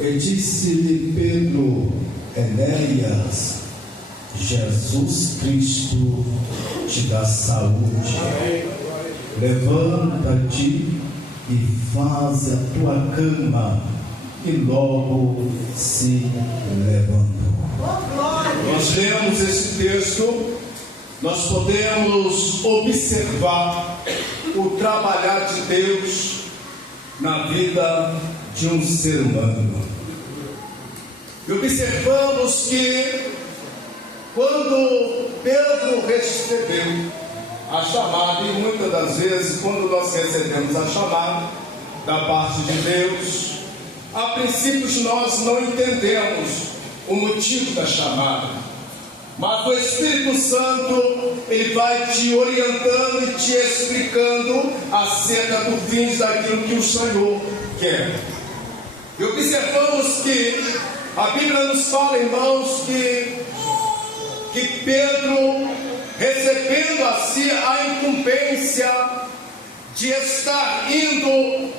E disse-lhe Pedro: Enéas, Jesus Cristo te dá saúde. Levanta-te e faz a tua cama. E logo se levantou. Nós lemos esse texto, nós podemos observar o trabalhar de Deus na vida de um ser humano. E observamos que quando Pedro recebeu a chamada, e muitas das vezes quando nós recebemos a chamada da parte de Deus, a princípio nós não entendemos o motivo da chamada, mas o Espírito Santo ele vai te orientando e te explicando acerca do fim daquilo que o Senhor quer. E observamos que a Bíblia nos fala, irmãos, que Pedro, recebendo assim a incumbência de estar indo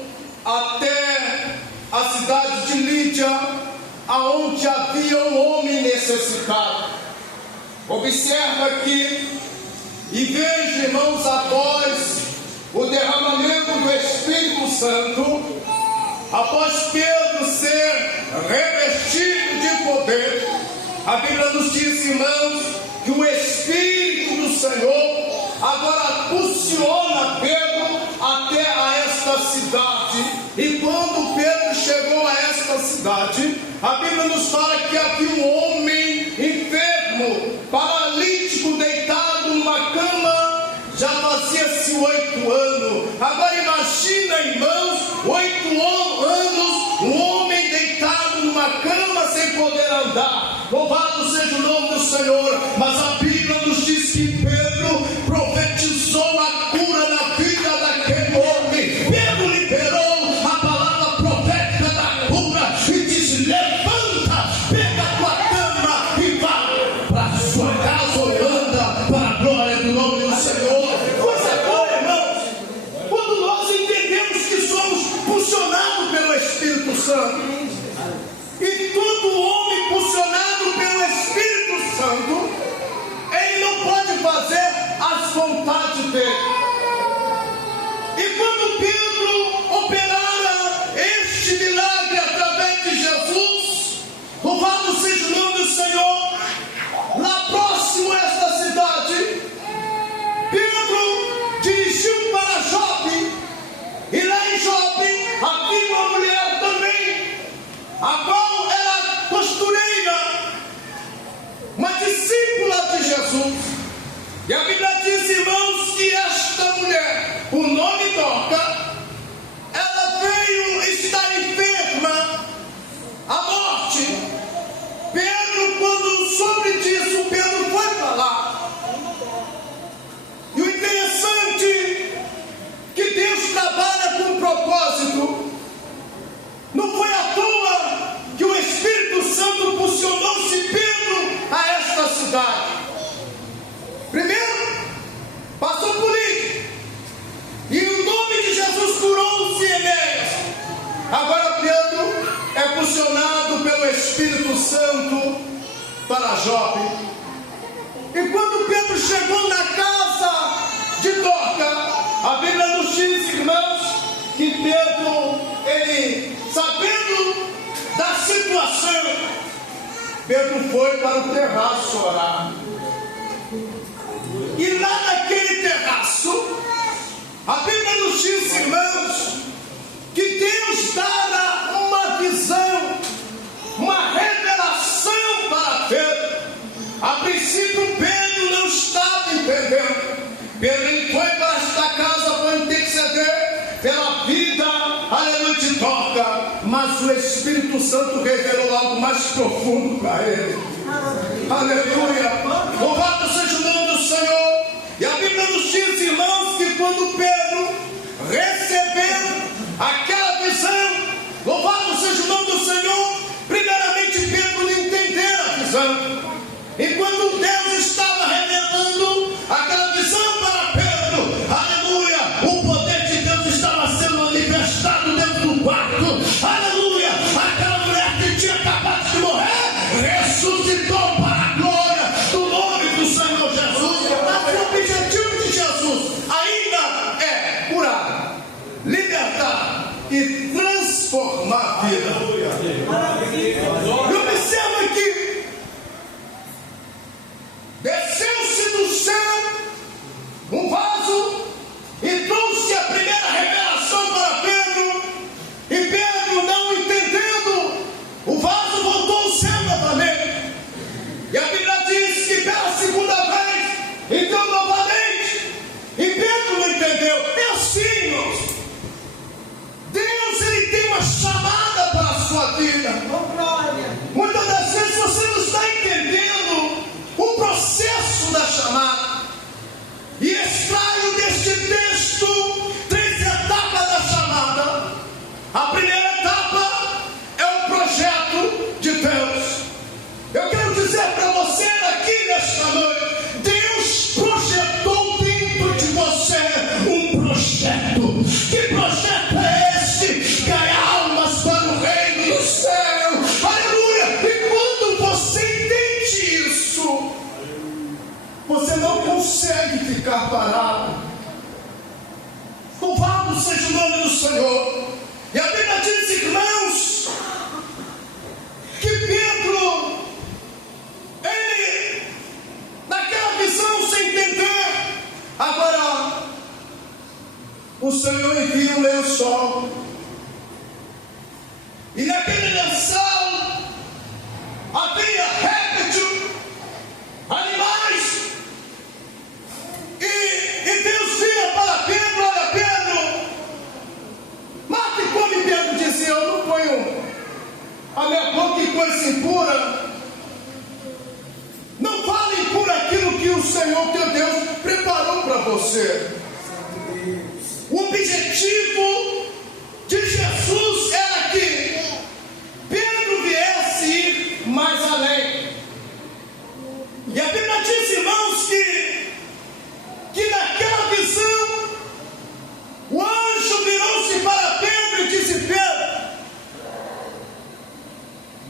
até a cidade de Lídia, aonde havia um homem necessitado. Observa aqui e veja, irmãos, após o derramamento do Espírito Santo, após Pedro ser revestido de poder, a Bíblia nos diz, irmãos, que o Espírito do Senhor agora impulsiona Pedro até a esta cidade. E quando Pedro chegou a esta cidade, a Bíblia nos fala que havia um homem enfermo, paralítico, deitado numa cama, já fazia-se 8 anos. Agora imagina, irmãos, 8 anos, um homem deitado numa cama sem poder andar. Louvado seja o nome do Senhor. Mas a Bíblia nos diz que Pedro profetizou a cura na vida daquele homem. Pedro liberou a palavra profética da cura e disse: levanta, pega a tua cama e vá para a sua casa ou anda para a glória do nome do Senhor. Coisa boa, irmãos, quando nós entendemos que somos impulsionados pelo Espírito Santo. E todo homem impulsionado pelo Espírito Santo, ele não pode fazer as vontades dele. E quando Pedro operara este milagre através de Jesus, louvado seja o nome do Senhor, lá próximo a esta cidade, Pedro dirigiu para Jope, e lá em Jope havia uma mulher também, a qual era costureira, uma discípula de Jesus. E a Bíblia diz, irmãos, que esta mulher, o nome Dorca, ela veio estar enferma, a morte. Pedro, quando soube disso, Pedro foi para lá. E o interessante que Deus trabalha com um propósito. Não foi à toa que o Espírito Santo impulsionou-se Pedro a esta cidade. Primeiro, passou por Lídia, e o nome de Jesus curou-se Enéas. Agora Pedro é impulsionado pelo Espírito Santo para Jope. E quando Pedro chegou na casa de Dorca, a Bíblia nos diz, irmãos, que Pedro, ele, sabendo da situação, Pedro foi para o terraço orar. E lá naquele terraço, a Bíblia nos diz, irmãos, que Deus dara uma visão, uma revelação para Pedro. A princípio Pedro não estava entendendo. Pedro ele foi para esta casa para interceder pela vida, aleluia, de Dorca, mas o Espírito Santo revelou algo mais profundo para ele. Aleluia, louvado seja o nome do Senhor. E a Bíblia nos diz, irmãos, que quando Pedro recebeu aquela visão, louvado seja o nome do Senhor, primeiramente Pedro não entendeu a visão. E quando Deus estava revelando aquela visão para Pedro, aleluia, o poder de Deus estava sendo manifestado dentro do quarto, aleluia, aquela mulher ficar parado. Louvado seja o nome do Senhor. E a Bíblia diz, irmãos, que Pedro, ele, naquela visão sem entender, agora o Senhor envia um lençol, e naquele lençol havia réptil, animais, e Deus via para Pedro: olha, Pedro, mata e come. Pedro dizia: eu não ponho a minha boca em coisa impura. Não fale por aquilo que o Senhor teu Deus preparou para você. O objetivo de Jesus era que Pedro viesse ir mais além. E a Bíblia diz, irmãos, que naquela visão o anjo virou-se para Pedro e disse: Pedro,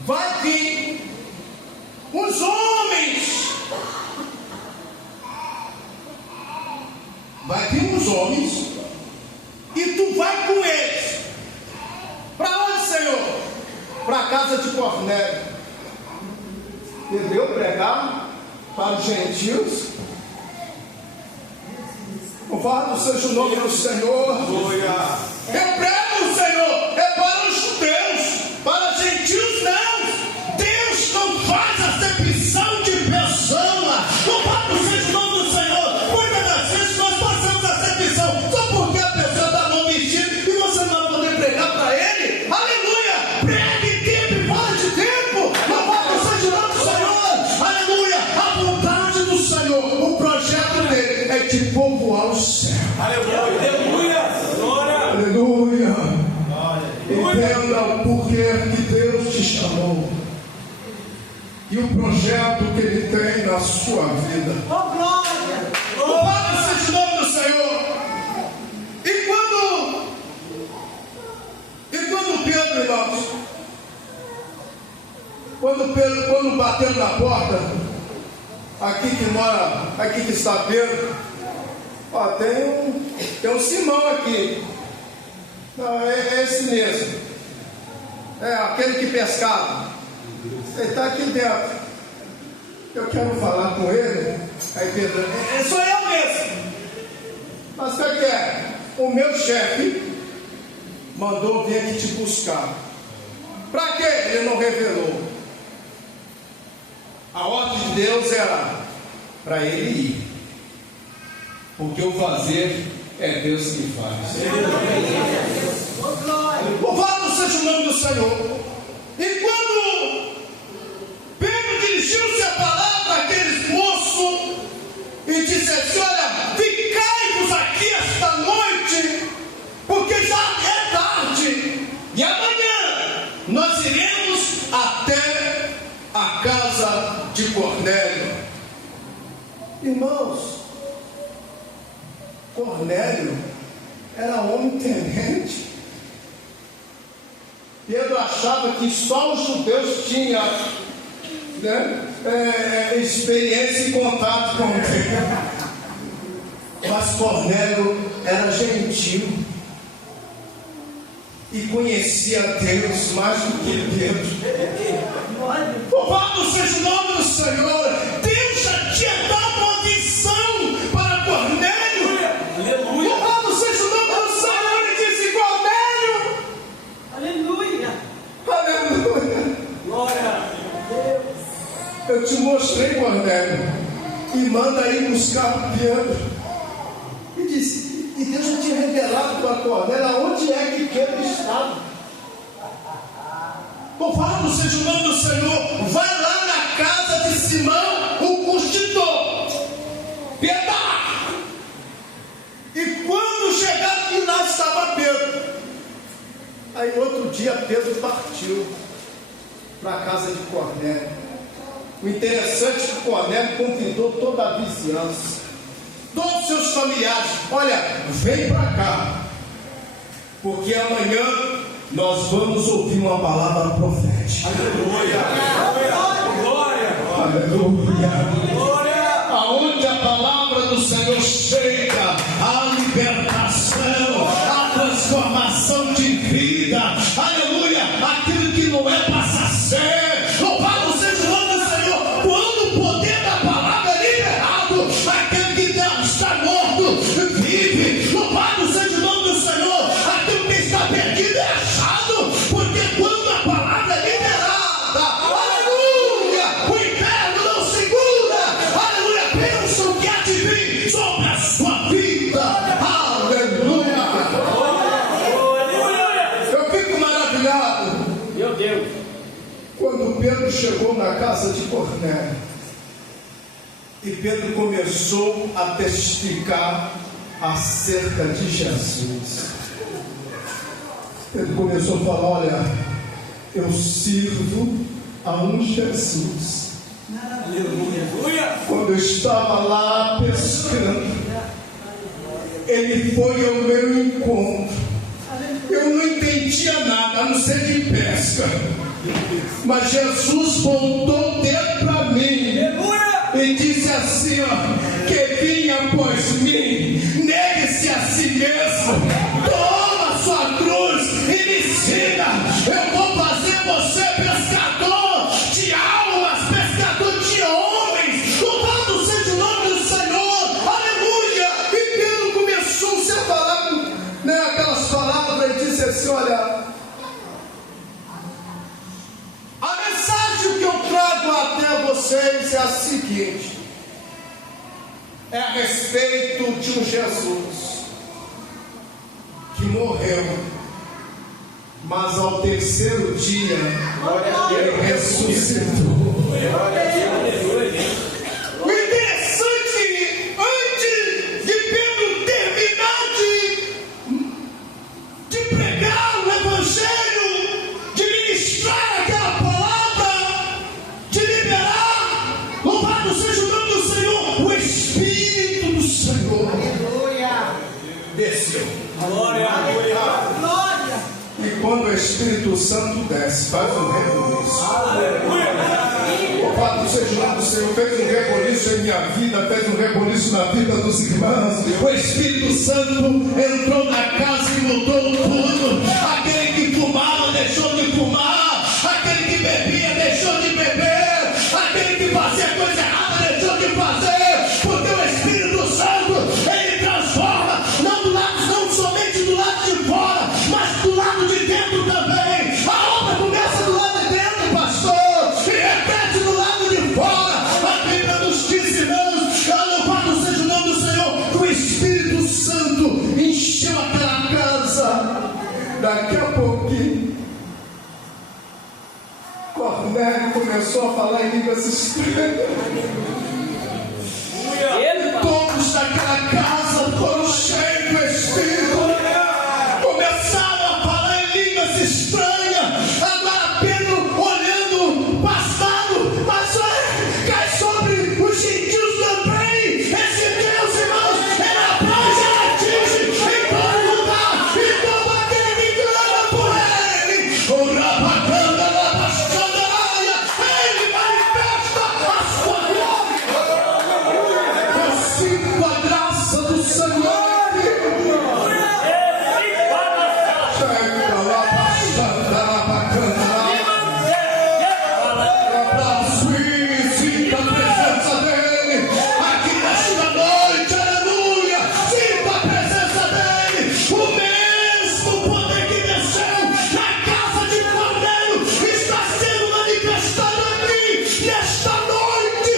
vai vir uns homens, e tu vai com eles. Para onde, Senhor? Para a casa de Cornélio. Deveu pregar para os gentios. Louvado seja o nome do Senhor. Eu prego, Senhor, é para os judeus, para os gentios não. Deus não faz acepção de pessoa. Louvado seja o nome do Senhor. Muitas das vezes nós passamos acepção só porque a pessoa está no vestido e você não vai poder pregar para ele. Aleluia! Pregue tempo e fora de tempo. Louvado seja o nome do Senhor. Aleluia! A vontade do Senhor, o projeto dele é de povoar o céu. Aleluia! Aleluia! Entenda o porquê que Deus te chamou e o projeto que Ele tem na sua vida. Louvado seja o nome do Senhor. E quando Pedro, irmãos, quando bateu na porta, aqui que está Pedro, ó, tem um Simão aqui. Não, é esse mesmo. É aquele que pescava. Ele está aqui dentro. Eu quero falar com ele. Aí Pedro: sou eu mesmo. Mas o que é? O meu chefe mandou vir aqui te buscar. Para quê? Ele não revelou. A ordem de Deus era para ele ir, porque o fazer é Deus que faz. Louvado seja o nome do Senhor. E quando Pedro dirigiu-se a palavra àqueles moços e disse assim: olha, ficai-vos aqui esta noite, porque já é tarde, e amanhã nós iremos até a casa de Cornélio. Irmãos, Cornélio era homem tenente. Pedro achava que só os judeus tinham, experiência e contato com Deus. Mas Cornélio era gentil e conhecia Deus mais do que Pedro. Louvado seja o nome do Senhor. Deus já tinha dado uma visão para Cornélio. Aleluia. Louvado seja o nome do Senhor. E disse: Cornélio, Aleluia. aleluia, Glória a Deus. eu te mostrei, Cornélio, e manda aí buscar Pedro. E disse: e Deus já tinha revelado para Cornélio aonde é que Pedro estava. Louvado seja o nome do Senhor. Vai lá na casa de Simão, o curtidor, Pedro. E quando chegar aqui, lá estava Pedro. Aí outro dia Pedro partiu para a casa de Cornélio. O interessante é que Cornélio convidou toda a vizinhança, todos os seus familiares: olha, vem para cá, porque amanhã nós vamos ouvir uma palavra profética. Aleluia. Glória. Aleluia. Glória. A aonde a palavra do Senhor chega, a libertação, a transformação de vida, aleluia, aquilo que não é passa a ser. Louvado seja o nome do Senhor. Quando o poder da palavra é liberado, aquele que está morto vive. Louvado seja o nome do Senhor. Aquilo que está perdido é achado, porque quando a palavra é liberada, aleluia, o inferno não segura, aleluia, a bênção que há de vir sobre a sua vida, aleluia. Eu fico maravilhado, Meu Deus. quando Pedro chegou na casa de Cornélio e Pedro começou a testificar acerca de Jesus. Pedro começou a falar: olha, eu sirvo a um Jesus. Aleluia. Quando eu estava lá pescando, ele foi ao meu encontro. Eu não entendia nada, a não ser de pesca, mas Jesus voltou o dedo para mim e disse assim, ó: que vinha após mim, negue-se a si mesmo, toma sua cruz e me siga. Eu vou fazer você pescador de almas, pescador de homens. Louvado seja o nome do Senhor, aleluia. E Pedro começou a falar, né, aquelas palavras, e disse assim: olha, a mensagem que eu trago até vocês é a seguinte: é a respeito de um Jesus que morreu, mas ao terceiro dia ele ressuscitou. O interessante, antes de Pedro terminar de pregar o Evangelho, de ministrar aquela palavra, de liberar, louvado seja o nome do Senhor, o Espírito do Senhor desceu. Glória. E quando o Espírito Santo desce, faz um reboliço. Louvado seja o nome do Senhor. Fez um reboliço em minha vida, fez um reboliço na vida dos irmãos. O Espírito Santo entrou na casa e mudou tudo. Aquele que fumava deixou de fumar, aquele que bebia deixou de beber, aquele que fazia coisa errada deixou de fazer, porque o Espírito Santo, ele transforma, não somente do lado de fora, mas do lado de dentro também. A obra começa do lado de dentro, pastor, e repete do lado de fora. A Bíblia nos diz, irmãos, louvado seja o nome do Senhor, que o Espírito Santo encheu aquela casa. Daqui a pouquinho, Cornélio começou a falar em línguas estranhas. Todos daquela casa foram cheios do Espírito, começaram a falar em línguas estranhas. Agora Pedro olhando, passado, mas cai sobre os gentios também. Esse Deus, irmãos, ele abrange, ele atinge em todo lugar, e todo aquele que clama por ele. O Rabacanda, Rabacandaraia, ele manifesta a sua glória. Eu sinto a graça do Senhor. Sinta a presença dele aqui nesta noite, aleluia. Sinta a presença dele. O mesmo poder que desceu na casa de Cornélio está sendo manifestado aqui nesta noite.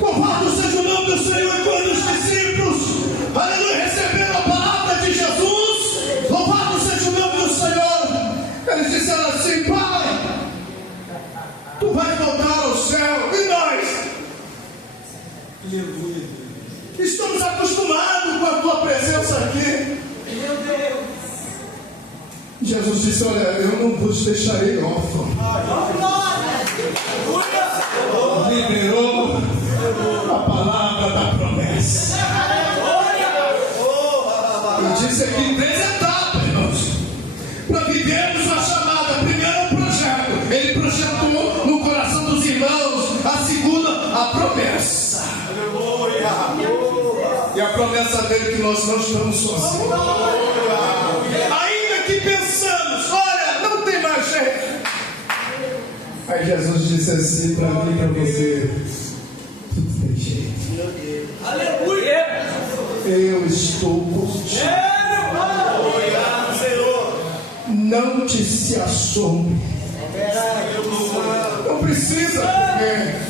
Louvado seja o nome do Senhor. E quando os discípulos, aleluia, receberam a palavra de Jesus, louvado seja o nome do Senhor, eles disseram assim: Pai, tu vais voltar ao céu, e nós estamos acostumados com a tua presença aqui. Jesus disse: olha, eu não vos deixarei órfão. Liberou a palavra da promessa. E disse aqui 3 etapas, irmãos, para vivermos a chamada. Primeiro, o projeto. Ele projetou no coração dos irmãos. A segunda, a promessa. E a promessa dele é que nós não estamos sozinhos. Ainda que pensamos, olha, não tem mais jeito. Aí Jesus disse assim para mim e para você: tudo tem jeito. Aleluia! Eu estou contigo. Não te se assombre. Não precisa temer.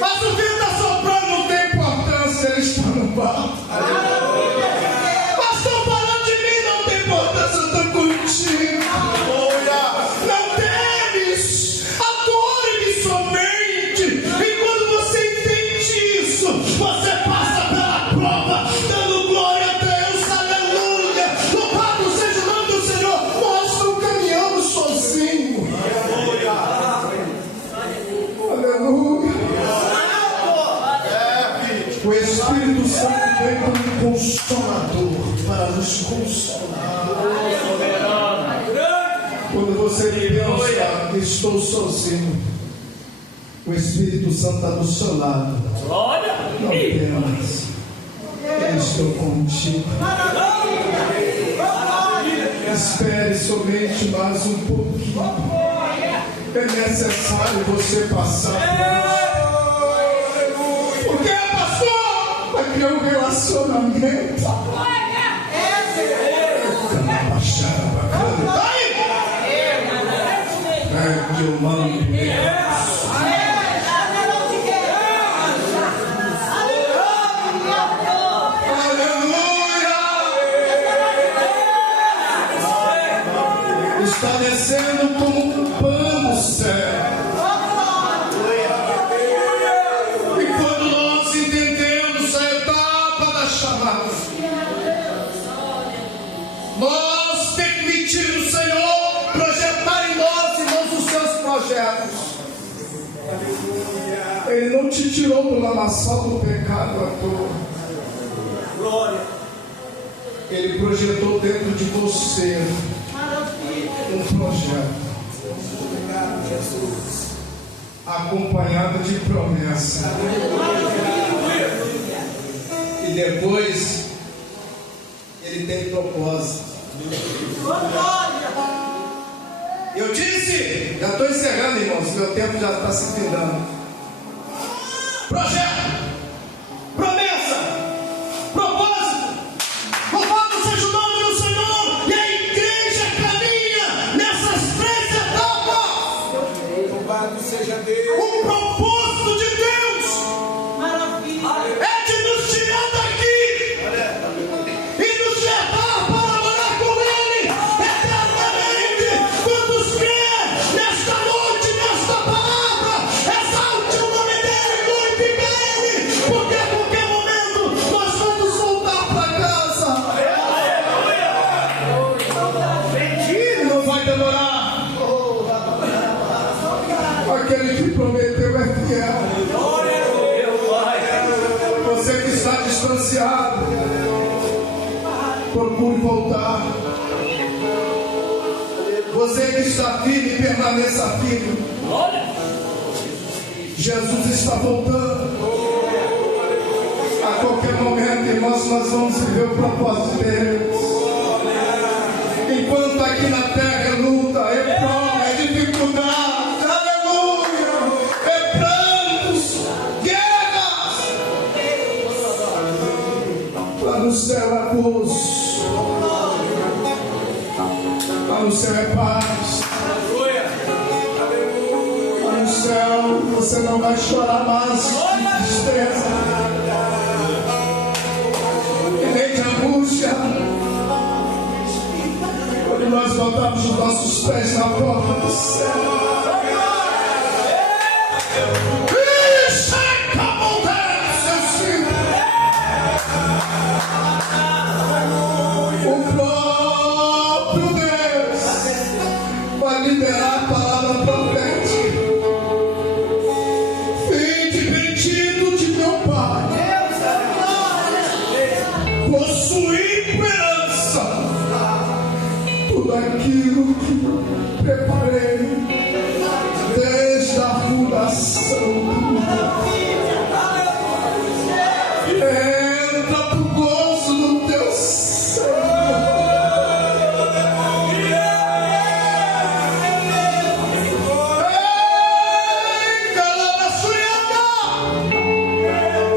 Mas o vento está soprando, não tem importância, ele está no barco. Mas estão falando de mim, não tem importância, eu estou contigo. Não temes, adore-me somente. E quando você entende isso, você passa pela prova, dando glória a Deus, aleluia. Louvado seja o nome do Senhor. Nós não caminhamos sozinhos. Aleluia. O Espírito Santo vem como consolador para nos consolar. Quando você pensa, estou sozinho, o Espírito Santo está do seu lado. Não temas, eu estou contigo. Espere somente mais um pouquinho. É necessário você passar por isso. Porque, pastor, vai criar um relacionamento. É que eu mando. Está descendo como um pano do céu. E quando nós entendemos a etapa da chamada, nós permitimos o Senhor projetar em nós, irmãos, os seus projetos. Ele não te tirou do lamaçal do pecado à toa. Ele projetou dentro de você um projeto acompanhado de promessa. E depois ele tem propósito. Eu disse, já estou encerrando, irmãos, meu tempo já está se findando. Projeto, promessa, propósito. Louvado seja o nome do Senhor. E a igreja caminha nessas 3 etapas. Louvado seja Deus. O propósito de Deus é de nos tirar daqui e nos levar para morar com Ele eternamente. Quantos crêem nesta noite, nesta palavra, exalte o nome dEle, glorifique Ele, porque a qualquer momento nós vamos voltar para casa. E não vai demorar. Aquele que prometeu é fiel. Você que está distanciado, procure voltar. Você que está firme, permaneça firme. Jesus está voltando. A qualquer momento, irmãos, nós vamos viver o propósito de Deus. Enquanto aqui na terra é luta, é prova, é dificuldade, aleluia, é planos, guerras. Lá no céu é gozo, lá no céu é paz. Lá no céu você não vai chorar mais de tristeza e nem de angústia. Quando nós botamos os nossos pés na porta do céu, isso acontece assim. O próprio aquilo que preparei desde a fundação do mundo. Entra pro gozo do teu Senhor.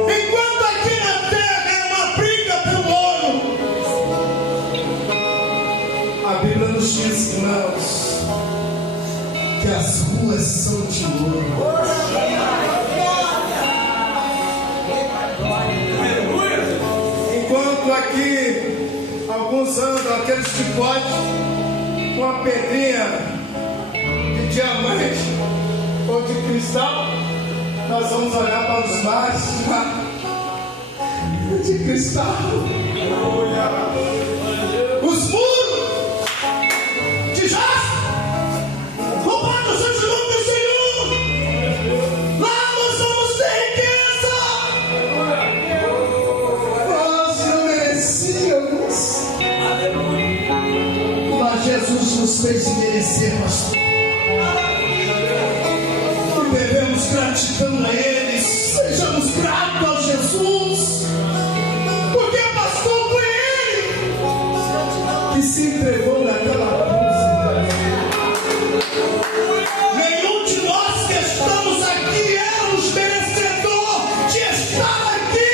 Enquanto aqui na terra é uma briga pelo ouro, a Bíblia nos diz, irmãos, que as ruas são de ouro. Enquanto aqui alguns andam aqueles chicotes com a pedrinha de diamante ou de cristal, nós vamos olhar para os mares de cristal. Os muros de jaspe, roubados ante o nome do Senhor. Lá nós vamos ter riqueza. Nós não merecíamos, mas Jesus nos fez merecer, pastor. E devemos gratidão a Ele. Sejamos gratos a Jesus, porque pastor, foi Ele que se entregou naquela cruz. Nenhum de nós que estamos aqui éramos merecedor de estar aqui.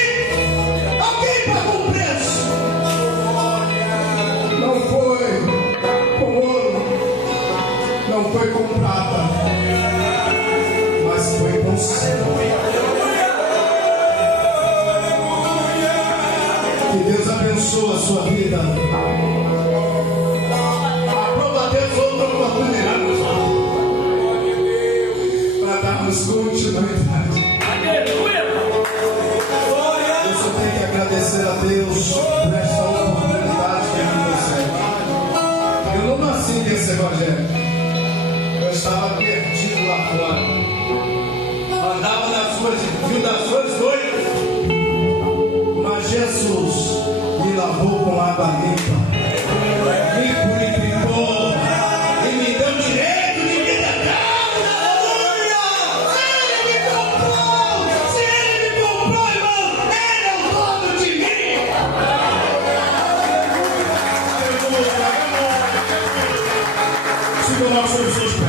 Alguém pagou o preço. Não foi com ouro, não foi com prata, mas foi com sangue. Que Deus abençoe a sua vida. Aprova a Deus outra oportunidade para darmos continuidade. Eu só tenho que agradecer a Deus por esta oportunidade que Ele nos deu. Eu não nasci nesse evangelho. Eu estava perdido lá fora. Andava nas ruas, viu das ruas doidas. Mas Jesus me lavou com água limpa, me purificou e me deu direito de vida eterna. Aleluia! Ele me comprou. Se Ele me comprou, irmão, Ele é o dono de mim. Aleluia! Siga o nosso Jesus.